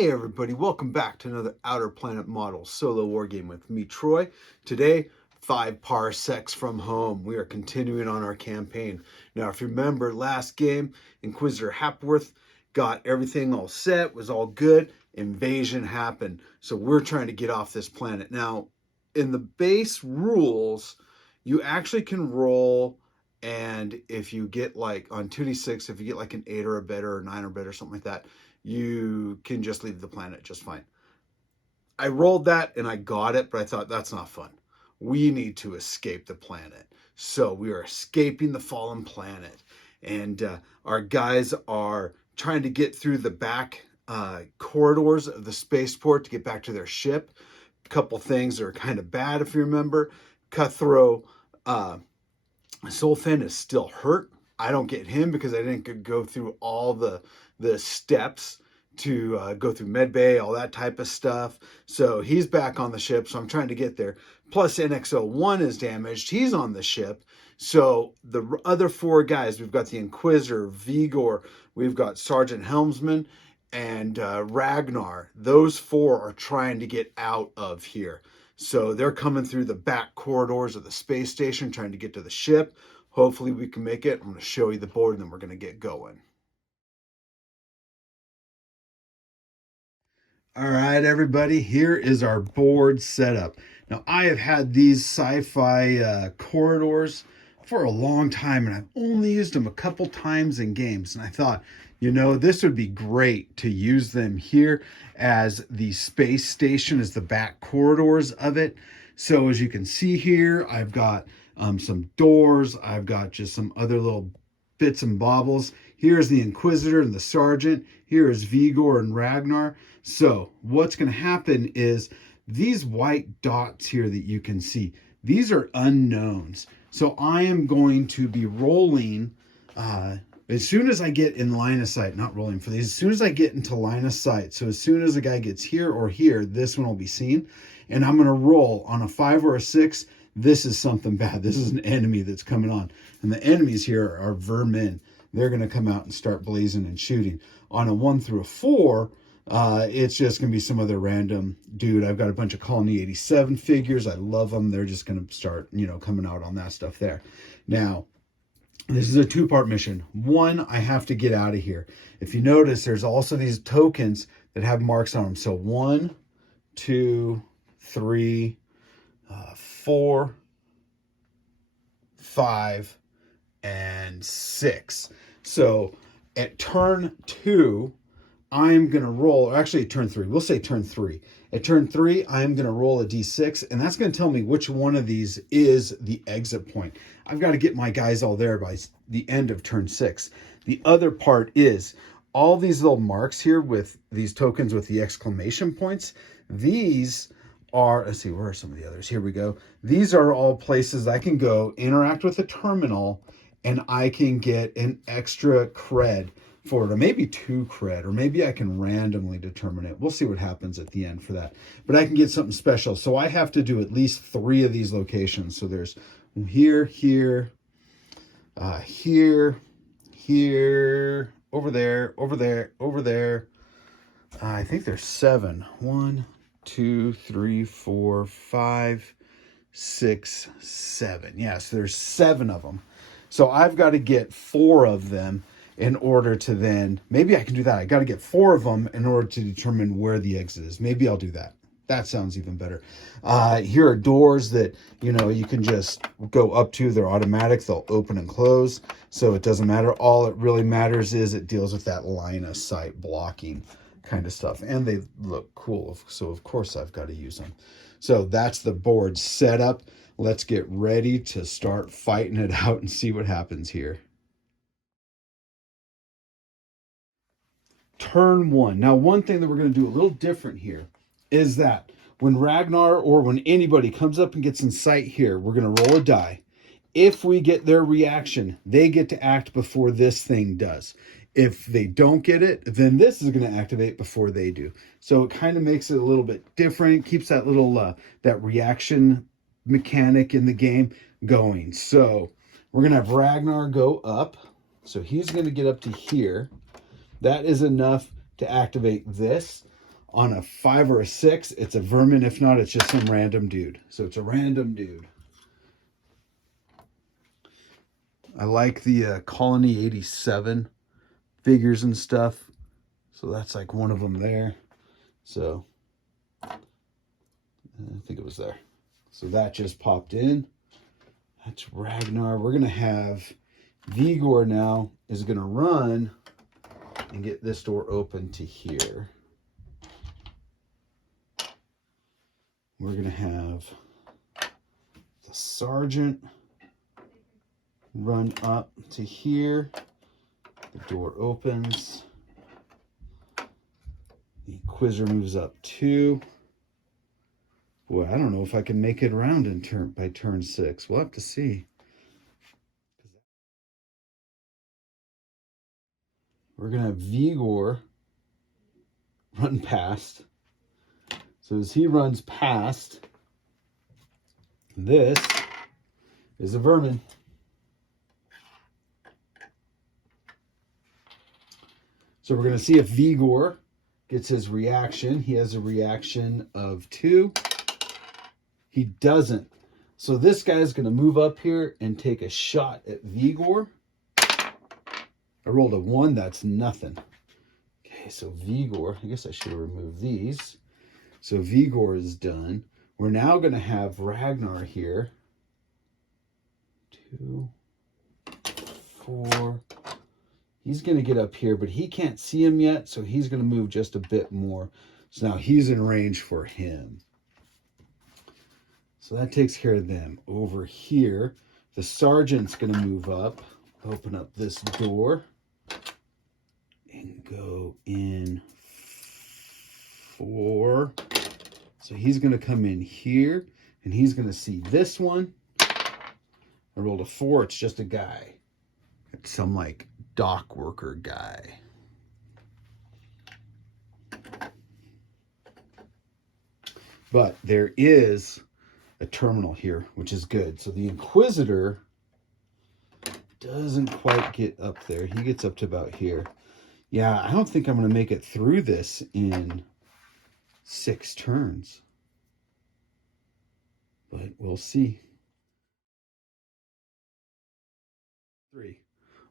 Hey everybody, welcome back to another Outer Planet Model solo war game with me, Troy. Today, 5 parsecs from home. We are continuing on our campaign. Now, if you remember last game, Inquisitor Hapworth got everything all set, was all good. Invasion happened. So we're trying to get off this planet. Now, in the base rules, you actually can roll, and if you get like on 2d6, if you get like an 8 or a better or 9 or better, something like that, you can just leave the planet just fine. I rolled that and I got it, but I thought that's not fun. We need to escape the planet. So we are escaping the fallen planet. And our guys are trying to get through the back corridors of the spaceport to get back to their ship. A couple things are kind of bad, if you remember. Cutthroat Solfen is still hurt. I don't get him because I didn't go through all the steps to go through medbay, all that type of stuff. So he's back on the ship, so I'm trying to get there. Plus NX-01 is damaged. He's on the ship. So the other 4 guys, we've got the Inquisitor, Vigor, we've got Sergeant Helmsman, and Ragnar. Those 4 are trying to get out of here. So they're coming through the back corridors of the space station, trying to get to the ship. Hopefully we can make it. I'm going to show you the board, and then we're going to get going. All right, everybody, here is our board setup. Now, I have had these sci-fi corridors for a long time, and I've only used them a couple times in games. And I thought, you know, this would be great to use them here as the space station, as the back corridors of it. So as you can see here, I've got some doors. I've got just some other little bits and bobbles. Here's the Inquisitor and the Sergeant. Here is Vigor and Ragnar. So what's going to happen is these white dots here that you can see, these are unknowns. So I am going to be rolling as soon as I get in line of sight, not rolling for these, as soon as I get into line of sight. So as soon as a guy gets here or here, this one will be seen. And I'm going to roll on a 5 or a 6. This is something bad. This is an enemy that's coming on. And the enemies here are vermin. They're going to come out and start blazing and shooting. On a 1 through a 4, it's just going to be some other random dude. I've got a bunch of Colony 87 figures. I love them. They're just going to start, coming out on that stuff there. Now, this is a 2-part mission. 1, I have to get out of here. If you notice, there's also these tokens that have marks on them. So 1, 2, 3, 4, 5, and 6. So at turn 2, I'm going to roll, or actually turn 3, we'll say turn 3. At turn 3, I'm going to roll a d6, and that's going to tell me which one of these is the exit point. I've got to get my guys all there by the end of turn 6. The other part is all these little marks here with these tokens with the exclamation points. These are, let's see, where are some of the others? Here we go. These are all places I can go, interact with the terminal, and I can get an extra cred for it, or maybe 2 cred, or maybe I can randomly determine it. We'll see what happens at the end for that. But I can get something special. So I have to do at least 3 of these locations. So there's here, here, here, over there, over there, over there. I think there's 7. 1, 2, 3, 4, 5, 6, 7. Yes, there's 7 of them. So I've got to get 4 of them in order to then, maybe I can do that. I got to get 4 of them in order to determine where the exit is. Maybe I'll do that. That sounds even better. Here are doors that, you can just go up to. They're automatic. They'll open and close. So it doesn't matter. All it really matters is it deals with that line of sight blocking kind of stuff. And they look cool. So of course I've got to use them. So that's the board setup. Let's get ready to start fighting it out and see what happens here. Turn 1. Now, one thing that we're going to do a little different here is that when Ragnar or when anybody comes up and gets in sight here, we're going to roll a die. If we get their reaction, they get to act before this thing does. If they don't get it, then this is going to activate before they do. So it kind of makes it a little bit different, keeps that little that reaction mechanic in the game going. So we're going to have Ragnar go up. So he's going to get up to here. That is enough to activate this. On a 5 or a 6, it's a vermin. If not, it's just some random dude. So it's a random dude. I like the Colony 87 figures and stuff. So that's like one of them there. So I think it was there. So that just popped in. That's Ragnar. We're going to have Vigor now is going to run and get this door open to here. We're going to have the Sergeant run up to here. The door opens. The Inquisitor moves up 2. Boy, I don't know if I can make it around by turn 6. We'll have to see. We're going to have Vigor run past. So as he runs past, this is a vermin. So we're going to see if Vigor gets his reaction. He has a reaction of 2. He doesn't. So this guy's going to move up here and take a shot at Vigor. I rolled a 1. That's nothing. Okay, so Vigor. I guess I should have removed these. So Vigor is done. We're now going to have Ragnar here. 2, 4. He's going to get up here, but he can't see him yet, so he's going to move just a bit more. So now he's in range for him. So that takes care of them. Over here, the Sergeant's going to move up, open up this door, and go in 4. So he's going to come in here, and he's going to see this one. I rolled a 4. It's just a guy. It's some, like, dock worker guy. But there is a terminal here, which is good. So the Inquisitor doesn't quite get up there. He gets up to about here. Yeah, I don't think I'm going to make it through this in 6 turns. But we'll see. 3.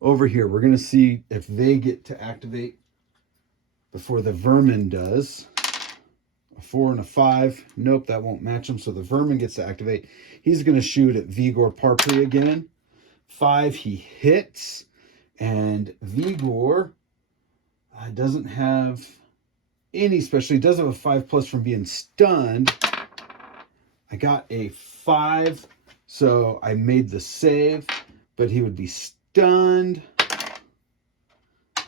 Over here, we're going to see if they get to activate before the vermin does. A 4 and a 5. Nope, that won't match him. So the vermin gets to activate. He's going to shoot at Vigor Parpri again. 5, he hits. And Vigor doesn't have any special. He does have a 5+ from being stunned. I got a 5, so I made the save, but he would be stunned.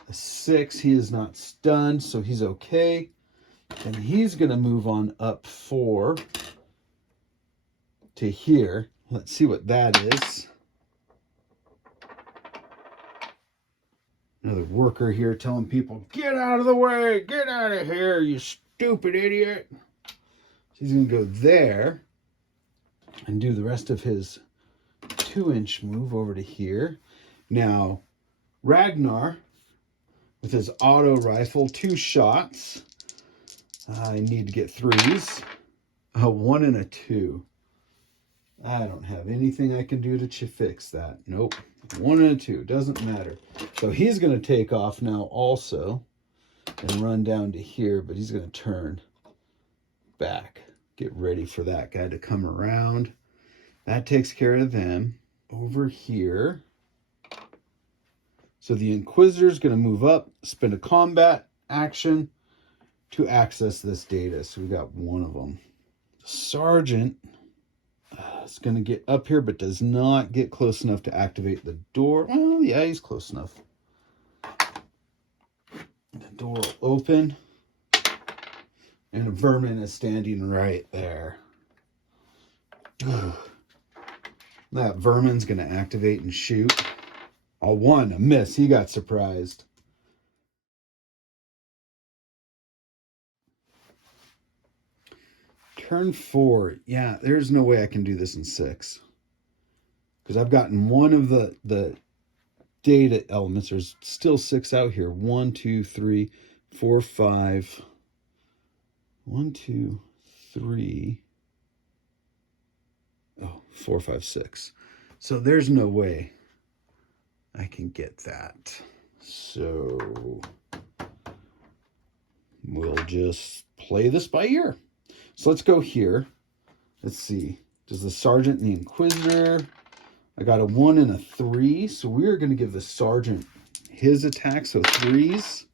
A 6, he is not stunned, so he's okay. And he's going to move on up 4 to here. Let's see what that is. Another worker here telling people, get out of the way, get out of here, you stupid idiot. So he's going to go there and do the rest of his 2-inch move over to here. Now, Ragnar, with his auto rifle, 2 shots. I need to get 3s. A 1 and a 2. I don't have anything I can do to fix that. Nope. 1 and a 2. Doesn't matter. So he's going to take off now also and run down to here, but he's going to turn back. Get ready for that guy to come around. That takes care of them. Over here. So the Inquisitor is going to move up, spend a combat action to access this data. So we got 1 of them. Sergeant is going to get up here, but does not get close enough to activate the door. Well, yeah, he's close enough. The door will open. And a vermin is standing right there. That vermin's going to activate and shoot. A 1, a miss. He got surprised. Turn 4. Yeah, there's no way I can do this in 6. Because I've gotten 1 of the data elements. There's still 6 out here. 1, 2, 3, 4, 5. 1, 2, 3. Oh, 4, 5, 6. So there's no way I can get that. So we'll just play this by ear. So let's go here. Let's see. Does the Sergeant and the Inquisitor? I got a 1 and a 3. So we're going to give the Sergeant his attack. So 3s.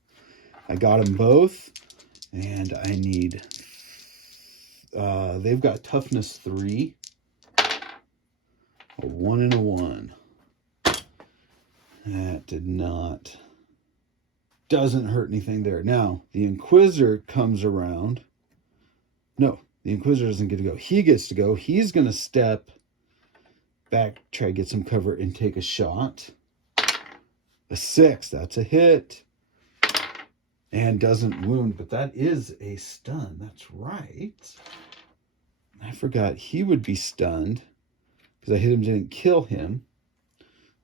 I got them both. And I need... they've got toughness 3. A 1 and a 1. That did not... Doesn't hurt anything there. Now, the Inquisitor comes around. No, the Inquisitor doesn't get to go. He gets to go. He's going to step back, try to get some cover, and take a shot. A 6. That's a hit. And doesn't wound, but that is a stun. That's right. I forgot he would be stunned because I hit him, didn't kill him.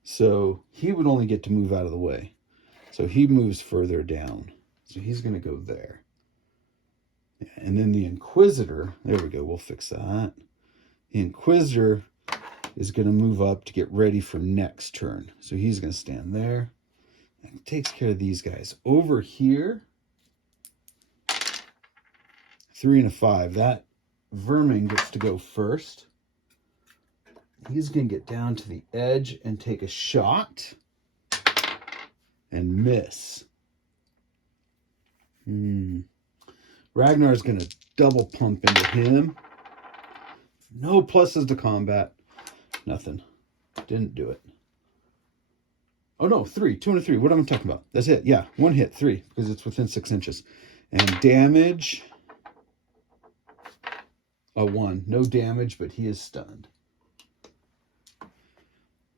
So he would only get to move out of the way. So he moves further down. So he's going to go there. And then the Inquisitor, there we go, we'll fix that. The Inquisitor is going to move up to get ready for next turn. So he's going to stand there. That takes care of these guys. Over here, 3 and a 5. That vermin gets to go first. He's going to get down to the edge and take a shot and miss. Ragnar's going to double pump into him. No pluses to combat. Nothing. Didn't do it. Oh no, 3. 2 and a 3. What am I talking about? That's it. Yeah, 1 hit, 3, because it's within 6 inches. And damage, a 1. No damage, but he is stunned.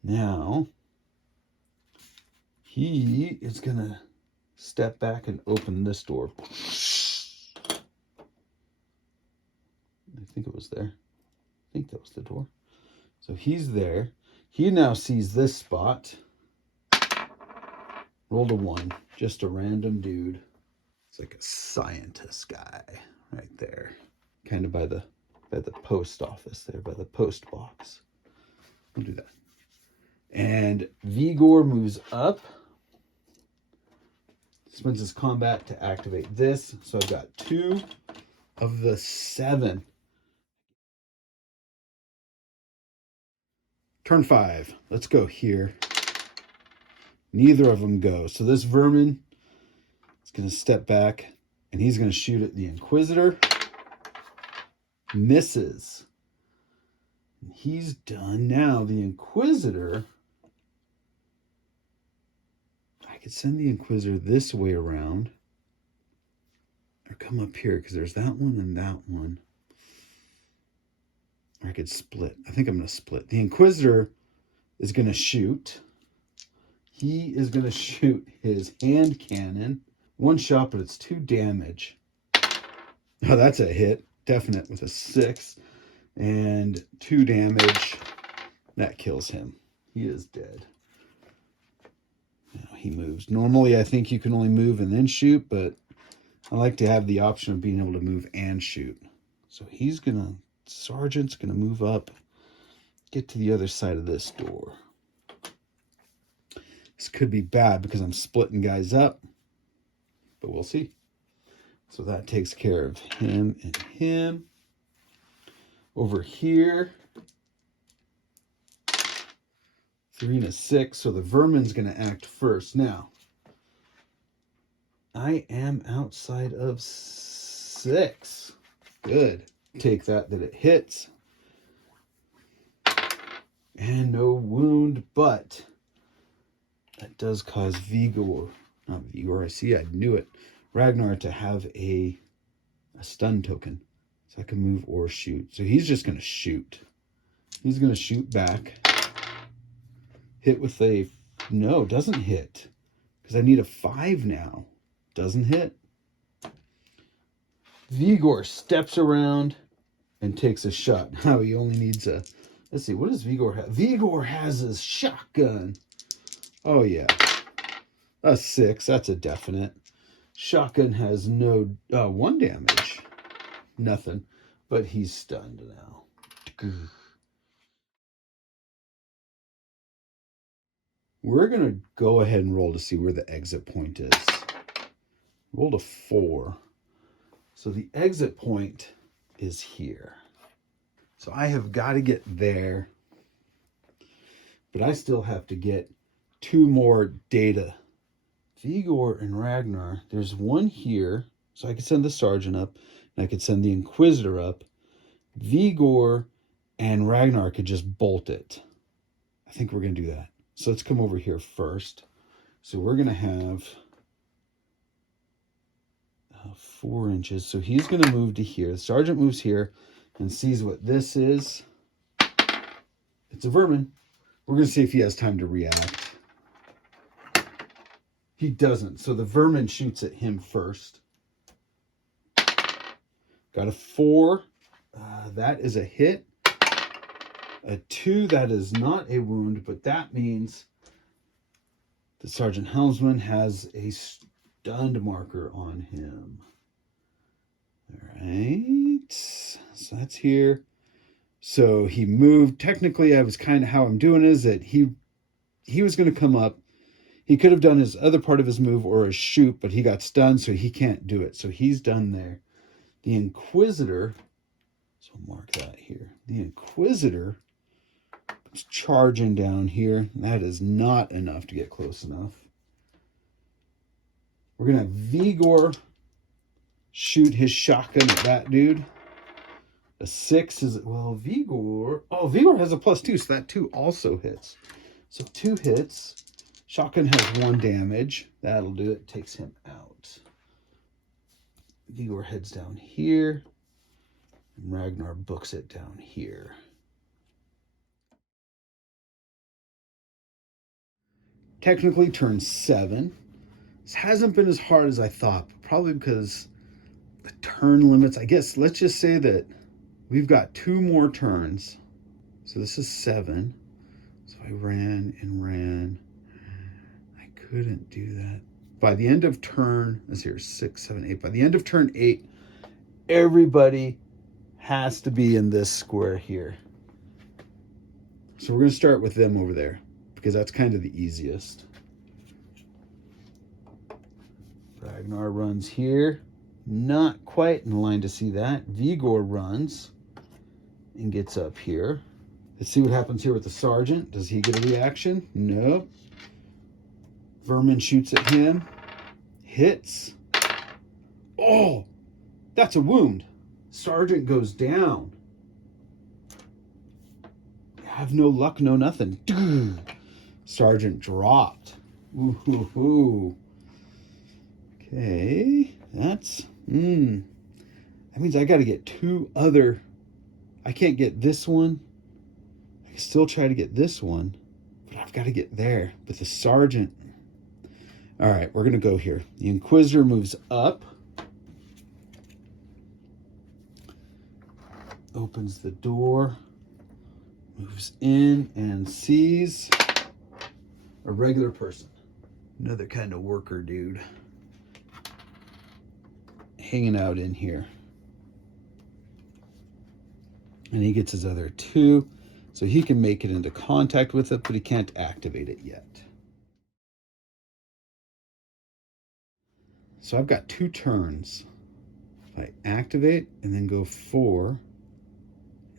Now, he is going to step back and open this door. I think it was there. I think that was the door. So he's there. He now sees this spot. Rolled a 1. Just a random dude. It's like a scientist guy right there. Kind of by the post office there, by the post box. We'll do that. And Vigor moves up. Spends his combat to activate this. So I've got 2 of the 7. Turn 5. Let's go here. Neither of them go. So this vermin is going to step back and he's going to shoot at the Inquisitor. Misses. He's done. Now the Inquisitor, I could send the Inquisitor this way around or come up here because there's that one and that one. Or I could split. I think I'm going to split. The Inquisitor is going to shoot. He is going to shoot his hand cannon. 1 shot, but it's 2 damage. Oh, that's a hit. Definite with a 6. And 2 damage. That kills him. He is dead. Now he moves. Normally, I think you can only move and then shoot, but I like to have the option of being able to move and shoot. So he's going to... Sergeant's going to move up. Get to the other side of this door. This could be bad because I'm splitting guys up, but we'll see. So that takes care of him and him. Over here, 3 and a 6. So the vermin's going to act first. Now, I am outside of 6. Good. Take that it hits. And no wound, but that does cause not Vigor, I see, I knew it. Ragnar to have a stun token. So I can move or shoot. So he's just going to shoot. He's going to shoot back. Hit with a... No, doesn't hit. Because I need a 5 now. Doesn't hit. Vigor steps around and takes a shot. Now he only needs a... Let's see, what does Vigor have? Vigor has his shotgun. Oh, yeah. A 6. That's a definite. Shotgun has no... 1 damage. nothing, but he's stunned now. We're going to go ahead and roll to see where the exit point is. Rolled a 4. So the exit point is here. So I have got to get there, but I still have to get 2 more data. Vigor and Ragnar, there's one here, so I could send the Sergeant up, and I could send the Inquisitor up. Vigor and Ragnar could just bolt it. I think we're going to do that. So let's come over here first. So we're going to have 4 inches. So he's going to move to here. The Sergeant moves here and sees what this is. It's a vermin. We're going to see if he has time to react. He doesn't. So the vermin shoots at him first. Got a 4. That is a hit. A 2, that is not a wound, but that means the Sergeant Helmsman has a stunned marker on him. All right, so that's here. So he moved. Technically, I was kind of how I'm doing is that he was going to come up. He could have done his other part of his move or a shoot, but he got stunned, so he can't do it. So he's done there. The Inquisitor, so I'll mark that here. The Inquisitor is charging down here. That is not enough to get close enough. We're going to have Vigor shoot his shotgun at that dude. A 6 is, well, Vigor. Oh, Vigor has a +2, so that 2 also hits. So 2 hits. Shotgun has 1 damage. That'll do it. Takes him out. Vigor heads down here. And Ragnar books it down here. Technically turn 7. This hasn't been as hard as I thought, probably because the turn limits. I guess let's just say that we've got 2 more turns. So this is 7. So I ran and ran. I couldn't do that. By the end of turn, let's see here, 6, 7, 8. By the end of turn 8, everybody has to be in this square here. So we're going to start with them over there because that's kind of the easiest. Ragnar runs here. Not quite in line to see that. Vigor runs and gets up here. Let's see what happens here with the Sergeant. Does he get a reaction? No. Vermin shoots at him. Hits. Oh, that's a wound. Sergeant goes down. Have no luck, no nothing. Sergeant dropped. Ooh. Okay, that's that means I got to get 2 other. I can't get this one. I can still try to get this one, but I've got to get there. But the Sergeant. All right, we're gonna go here. The Inquisitor moves up, opens the door, moves in, and sees a regular person. Another kind of worker dude hanging out in here. And he gets his other 2, so he can make it into contact with it, but he can't activate it yet. So I've got 2 turns. If I activate and then go 4, and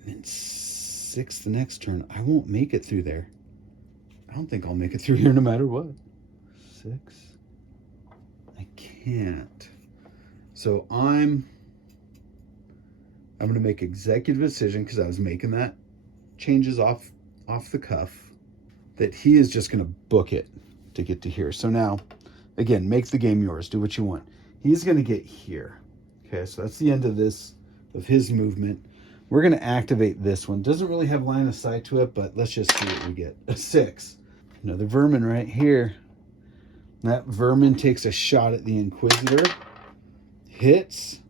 then 6 the next turn, I won't make it through there. I don't think I'll make it through here no matter what. 6. I can't. So I'm going to make executive decision because I was making that changes off the cuff that he is just going to book it to get to here. So now, again, make the game yours. Do what you want. He's going to get here. Okay, so that's the end of his movement. We're going to activate this one. Doesn't really have line of sight to it, but let's just see what we get. A 6. Another vermin right here. That vermin takes a shot at the Inquisitor. Hits.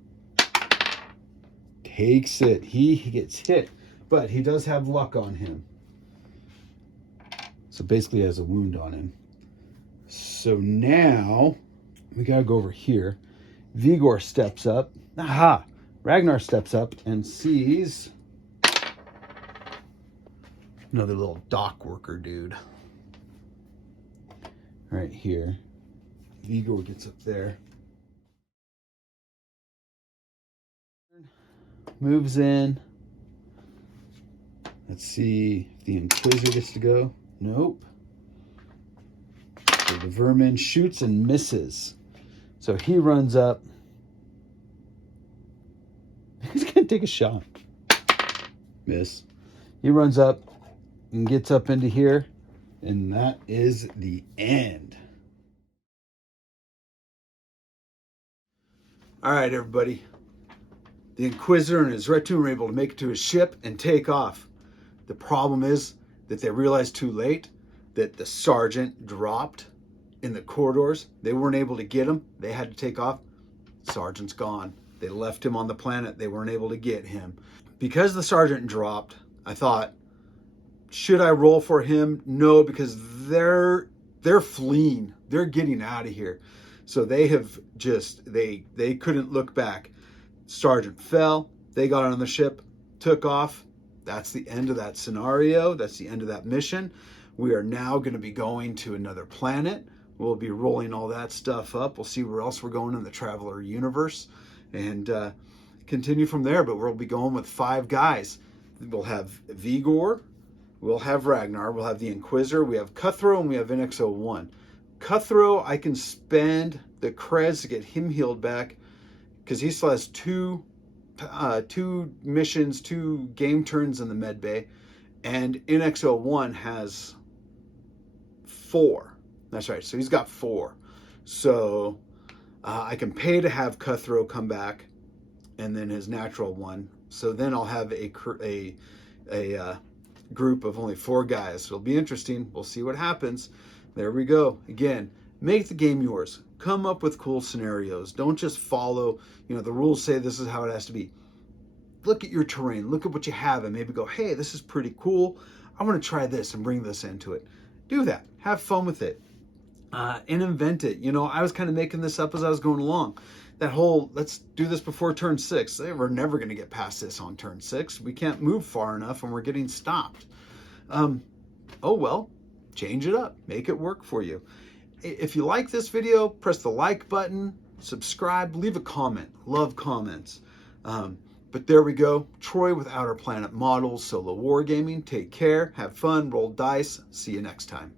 Takes it. He gets hit, but he does have luck on him. So basically he has a wound on him. So now we got to go over here. Vigor steps up. Aha! Ragnar steps up and sees another little dock worker dude right here. Vigor gets up there, moves in. Let's see if the Inquisitor gets to go. Nope. So the vermin shoots and misses. So he runs up. He's going to take a shot. Miss. He runs up and gets up into here. And that is the end. All right, everybody. The Inquisitor and his retinue were able to make it to his ship and take off. The problem is that they realized too late that the sergeant dropped in the corridors. They weren't able to get him. They had to take off. Sergeant's gone. They left him on the planet. They weren't able to get him. Because the sergeant dropped, I thought, should I roll for him? No, because they're fleeing. They're getting out of here. So they have just, they couldn't look back. Sergeant fell. They got on the ship, took off. That's the end of that scenario. That's the end of that mission. We are now going to be going to another planet. We'll be rolling all that stuff up. We'll see where else we're going in the Traveler universe and continue from there. But we'll be going with 5 guys. We'll have Vigor. We'll have Ragnar. We'll have the Inquisitor. We have Cutthroat, and we have NX-01. Cutthroat, I can spend the creds to get him healed back because he still has 2 missions, 2 game turns in the med bay, and NX-01 has 4. That's right. So he's got 4. So I can pay to have Cutthroat come back, and then his natural one. So then I'll have a group of only 4 guys. It'll be interesting. We'll see what happens. There we go. Again, make the game yours. Come up with cool scenarios. Don't just follow, the rules say this is how it has to be. Look at your terrain. Look at what you have and maybe go, hey, this is pretty cool. I want to try this and bring this into it. Do that. Have fun with it. And invent it. I was kind of making this up as I was going along. That whole, let's do this before turn 6. We're never going to get past this on turn 6. We can't move far enough and we're getting stopped. Oh well, change it up. Make it work for you. If you like this video, press the like button, subscribe, leave a comment. Love comments. But there we go. Troy with Outer Planet Models, Solo Wargaming. Take care. Have fun. Roll dice. See you next time.